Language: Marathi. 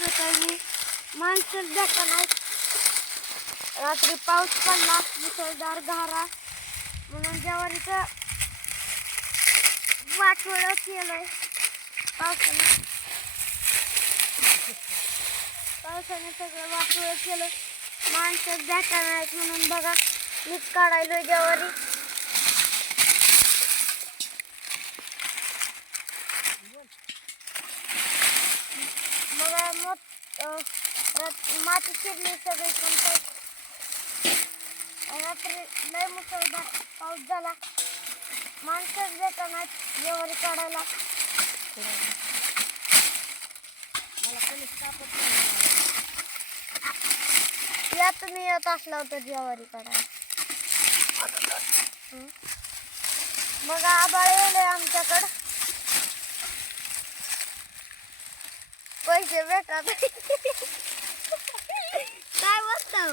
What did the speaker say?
वाचवत मी माणसं भेटा नाही. रात्री पाऊस पडला मुसळधार गारा म्हणून ज्वारीचं वाटोळं केलंय पावसाने सगळं वाटोळं केलं. माणसं भेटा नाहीत म्हणून बघा मीच काढायलो ज्वारी. मग माती शिरली सगळी पण रात्री लय मुसळधार पाऊस झाला. माणसंच भेटा नाहीत ज्वारी काढायला. या तुम्ही येत असला होता ज्वारी काढायला. मग आबाळ येले आमच्याकडं पैसे भेटतात काय बसता.